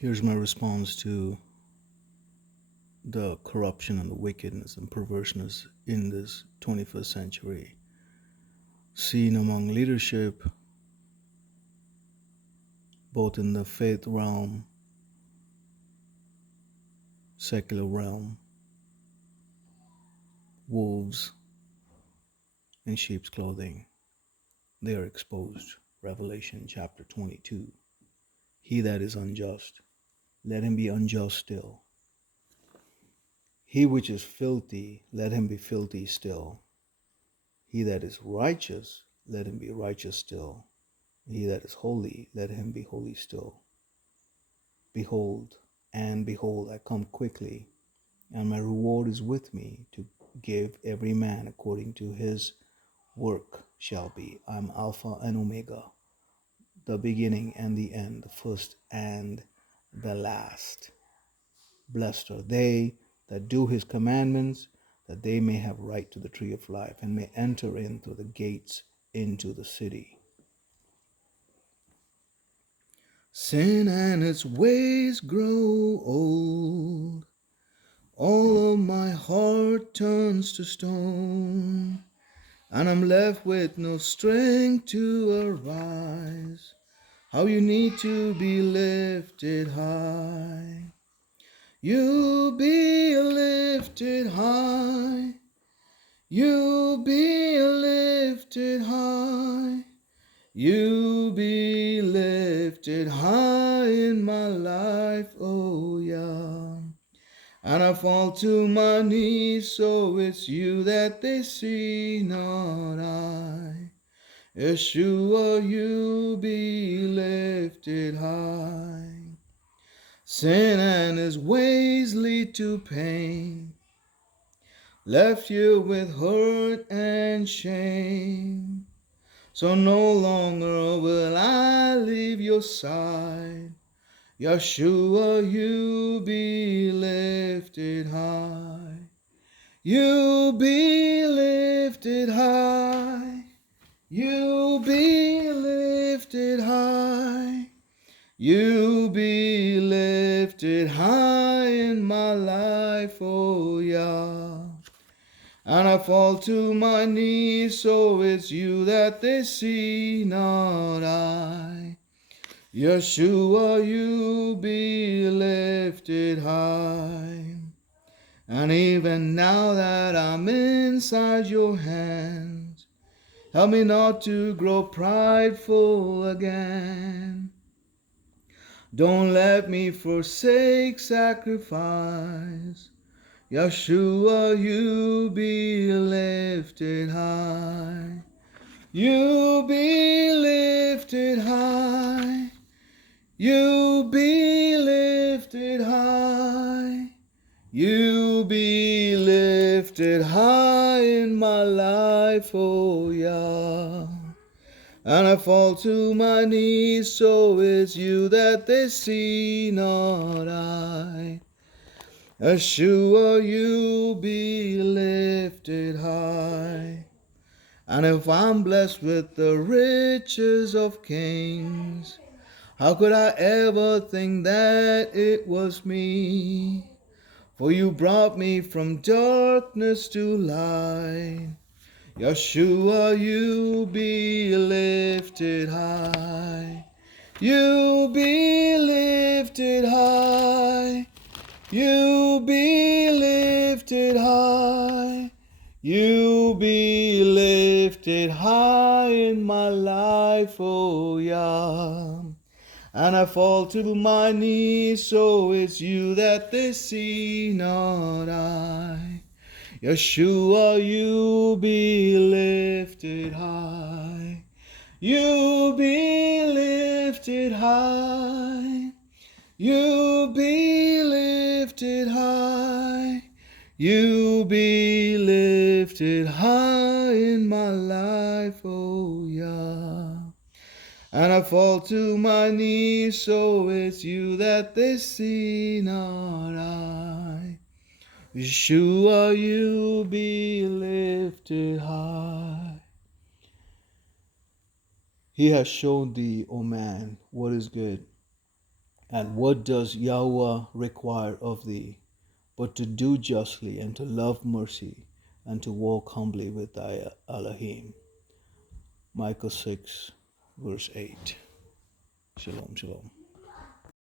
Here's my response to the corruption and the wickedness and perverseness in this 21st century, seen among leadership, both in the faith realm, secular realm, wolves in sheep's clothing. They are exposed. Revelation chapter 22. He that is unjust, let him be unjust still. He which is filthy, let him be filthy still. He that is righteous, let him be righteous still. He that is holy, let him be holy still. Behold, I come quickly, and my reward is with me to give every man according to his work shall be. I am Alpha and Omega, the beginning and the end, the first and the last. Blessed are they that do his commandments, that they may have right to the tree of life and may enter in through the gates into the city. Sin and its ways grow old. All of my heart turns to stone, and I'm left with no strength to arise. How you need to be lifted high. You be lifted high. You be lifted high. You be lifted high in my life, oh yeah. And I fall to my knees, so it's you that they see, not I. Yahshua, you be lifted high. Sin and his ways lead to pain, left you with hurt and shame. So no longer will I leave your side. Yahshua, you be lifted high. You be lifted high. You be lifted high. You be lifted high in my life, oh yeah. And I fall to my knees, so it's you that they see, not I. Yahshua, you be lifted high. And even now that I'm inside your hands, help me not to grow prideful again. Don't let me forsake sacrifice. Yahshua, you be lifted high. You be lifted high. You be lifted high. You be lifted high in my life, oh yeah. And I fall to my knees, so it's you that they see, not I. Yahshua, you be lifted high. And if I'm blessed with the riches of kings, how could I ever think that it was me? For you brought me from darkness to light. Yahshua, you be lifted high. You be lifted high. You be lifted high. You be lifted high in my life, oh yeah. And I fall to my knees, so it's you that they see, not I. Yahshua, you be lifted high. You be lifted high. You be lifted high. You be lifted high in my life, oh yeah. And I fall to my knees, so it's you that they see, not I. Yahshua, you be lifted high. He has shown thee, O man, what is good. And what does Yahweh require of thee, but to do justly and to love mercy and to walk humbly with thy Elohim? Micah 6, verse 8. Shalom, shalom.